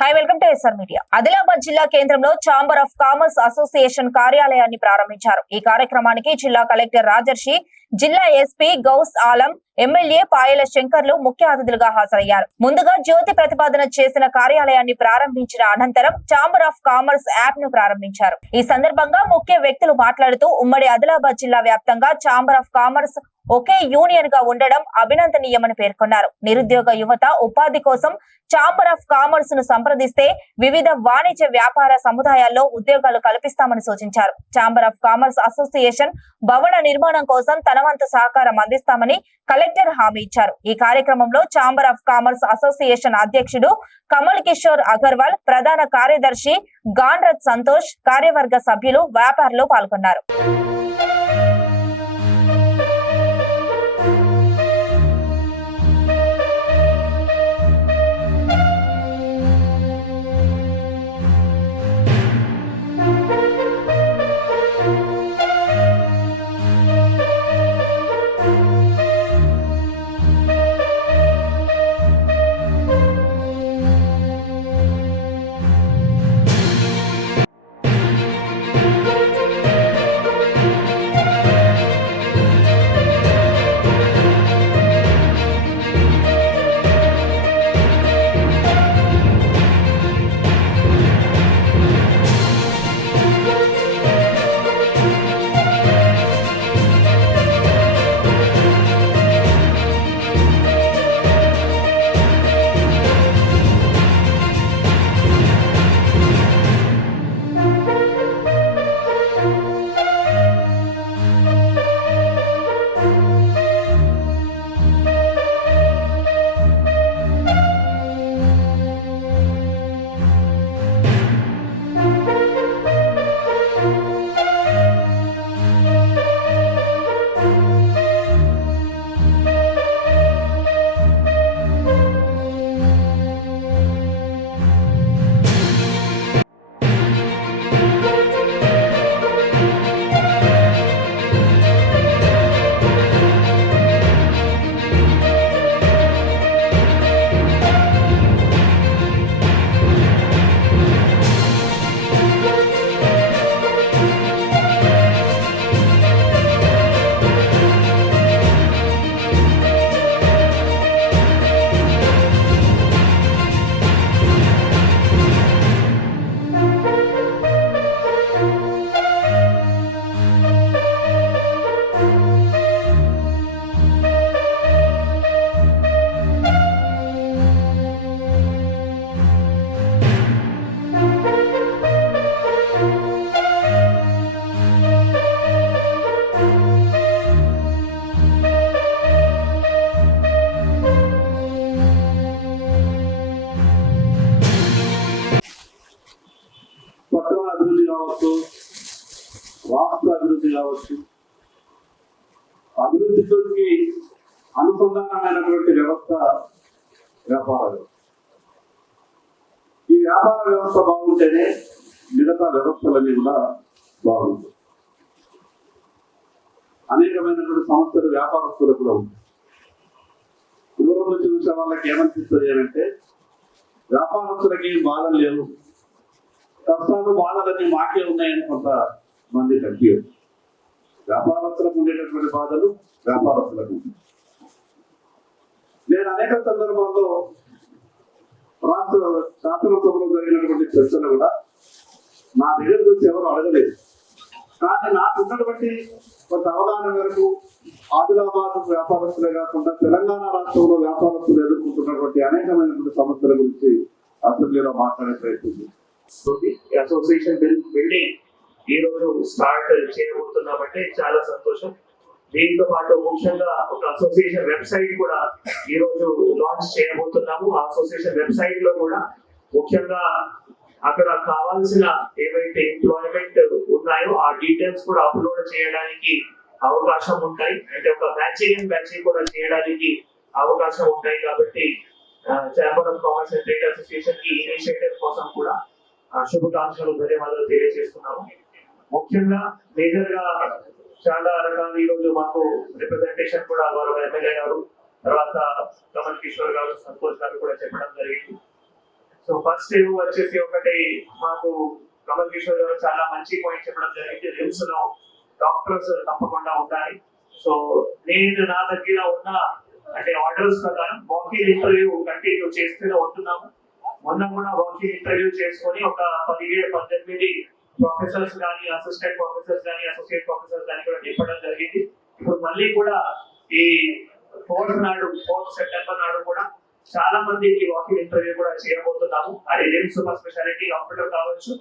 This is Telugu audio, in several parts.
Hi welcome to SR media Adilabad జిల్లా కేంద్రంలో ఛాంబర్ ఆఫ్ కామర్స్ అసోసియేషన్ కార్యాలయాన్ని ప్రారంభించారు. ఈ కార్యక్రమానికి జిల్లా కలెక్టర్ రాజర్షి జిల్లా ఎస్పీ గౌస్ ఆలం ఎమ్మెల్యే పాయల శంకర్లు ముఖ్య అతిథులుగా హాజరయ్యారు. ముందుగా జ్యోతి ప్రతిపాదన చేసిన కార్యాలయాన్ని ప్రారంభించిన అనంతరం ఛాంబర్ ఆఫ్ కామర్స్ యాప్ను ప్రారంభించారు. ఈ సందర్భంగా ముఖ్య వ్యక్తులు మాట్లాడుతూ ఉమ్మడి ఆదిలాబాద్ జిల్లా వ్యాప్తంగా ఛాంబర్ ఆఫ్ కామర్స్ ఒకే యూనియన్గా ఉండడం అభినందనీయమని పేర్కొన్నారు. నిరుద్యోగ యువత ఉపాధి కోసం ఛాంబర్ ఆఫ్ కామర్స్ను సంప్రదిస్తే వివిధ వాణిజ్య వ్యాపార సముదాయాల్లో ఉద్యోగాలు కల్పిస్తామని సూచించారు. ఛాంబర్ ఆఫ్ కామర్స్ అసోసియేషన్ భవన నిర్మాణం కోసం తన వంతు సహకారం అందిస్తామని కలెక్టర్ హామీ ఇచ్చారు. ఈ కార్యక్రమంలో ఛాంబర్ ఆఫ్ కామర్స్ అసోసియేషన్ అధ్యక్షుడు కమల్ కిషోర్ అగర్వాల్ ప్రధాన కార్యదర్శి గాన్రత్ సంతోష్ కార్యవర్గ సభ్యులు వ్యాపారులు పాల్గొన్నారు. కావచ్చు రాష్ట్ర అభివృద్ధి కావచ్చు. అభివృద్ధితోకి అనుసంధానమైనటువంటి వ్యవస్థ వ్యాపార వ్యవస్థ ఈ వ్యాపార వ్యవస్థ బాగుంటేనే మిగతా వ్యవస్థలన్నీ కూడా బాగుంటుంది అనేకమైనటువంటి సంస్థలు వ్యాపారస్తులకు కూడా ఉంటాయి. దూరం నుంచి చూసే వాళ్ళకి ఏమనిపిస్తుంది అంటే వ్యాపారస్తులకి బాధలు లేవు. కష్టాలు బాధలన్నీ మాకే ఉన్నాయని కొంత మంది కనిపించదు వ్యాపారస్తులకు ఉండేటటువంటి బాధలు వ్యాపారస్తులకు నేను అనేక సందర్భాల్లో రాష్ట్ర శాసనసభలో జరిగినటువంటి చర్చలు కూడా నా దగ్గర గురించి ఎవరు అడగలేదు. కానీ నాకు ఉన్నటువంటి కొంత అవగాహన మేరకు ఆదిలాబాద్ వ్యాపారస్తులే కాకుండా తెలంగాణ రాష్ట్రంలో వ్యాపారస్తులు ఎదుర్కొంటున్నటువంటి అనేకమైనటువంటి సమస్యల గురించి అసెంబ్లీలో మాట్లాడే ప్రయత్నం అసోసియేషన్ బిల్ బిల్డింగ్ ఈ రోజు స్టార్ట్ చేయబోతున్నామంటే చాలా సంతోషం. దీంతో పాటు ముఖ్యంగా ఒక అసోసియేషన్ వెబ్సైట్ కూడా ఈ రోజు లాంచ్ చేయబోతున్నాము. ఆ అసోసియేషన్ వెబ్సైట్లో కూడా ముఖ్యంగా అక్కడ కావాల్సిన ఏవైతే ఎంప్లాయ్మెంట్ ఉన్నాయో ఆ డీటెయిల్స్ కూడా అప్లోడ్ చేయడానికి అవకాశం ఉంటాయి. అంటే ఒక మ్యాచింగ్ అండ్ మ్యాచింగ్ కూడా చేయడానికి అవకాశం ఉంటాయి కాబట్టి chamber of commerce and trade అసోసియేషన్కి initiative కోసం కూడా శుభాకాంక్షలు ధన్యవాదాలు తెలియజేస్తున్నాము. ముఖ్యంగా మేజర్గా చాలా రకాల ఈ రోజు మాకు రిప్రజెంటేషన్ కూడా వారు ఎమ్మెల్యే గారు తర్వాత కమల్ కిషోర్ గారు సంతోష్ గారు కూడా చెప్పడం జరిగింది. సో ఫస్ట్ ఫస్ట్ వచ్చేసి ఒకటి మాకు కమల్ కిషోర్ గారు చాలా మంచి పాయింట్ చెప్పడం జరిగింది. రిమ్స్లో డాక్టర్స్ తప్పకుండా ఉండాలి. సో నేను నా దగ్గర ఉన్న అంటే ఆర్డర్స్ ప్రకారం వాకింగ్ ఇంటర్వ్యూ కంటిన్యూ చేస్తూనే ఉంటున్నాము. మొన్న కూడా వాకింగ్ ఇంటర్వ్యూ చేసుకొని ఒక పదిహేడు పద్దెనిమిది ప్రొఫెసర్స్ కానీ అసిస్టెంట్ ప్రొఫెసర్స్ కానీ అసోసియేట్ ప్రొఫెసర్స్ కానీ కూడా నింపడం జరిగింది. ఇప్పుడు మళ్ళీ కూడా ఈ ఫోర్త్ నాడు ఫోర్త్ సెప్టెంబర్ నాడు కూడా చాలా మందికి వాకింగ్ ఇంటర్వ్యూ కూడా చేయబోతున్నాము. అది రిమ్స్ సూపర్ స్పెషాలిటీ హాస్పిటల్ కావచ్చు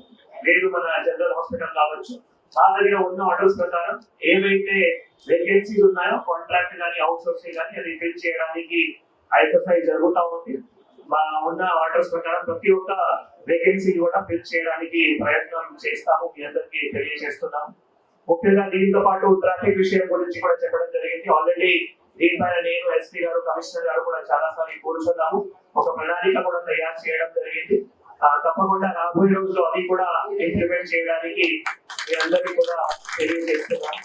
లేదు మన జనరల్ హాస్పిటల్ కావచ్చు. మా దగ్గర ఉన్న ఆర్డర్స్ ప్రకారం ఏవైతే వేకెన్సీస్ ఉన్నాయో కాంట్రాక్ట్ కానీ అవుట్ సోర్సింగ్ కానీ అది ఫిల్ చేయడానికి ఐఎస్ఎస్ఐ జరుగుతూ ఉంది. మా ఉన్న ఆర్డర్స్ ప్రకారం ప్రతి ఒక్క వేకెన్సీ కూడా ఫిల్ చేయడానికి ప్రయత్నం చేస్తాము. మీ అందరికీ తెలియజేస్తున్నాము ముఖ్యంగా దీంతో పాటు ట్రాఫిక్ విషయం గురించి కూడా చెప్పడం జరిగింది. ఆల్రెడీ దీనిపైన నేను ఎస్పీ గారు కమిషనర్ గారు కూడా చాలా సార్లు కూర్చున్నాము. ఒక ప్రణాళిక కూడా తయారు చేయడం జరిగింది. తప్పకుండా రాబోయే రోజుల్లో అది కూడా ఇంప్లిమెంట్ చేయడానికి మీ అందరికీ కూడా తెలియజేస్తున్నాం.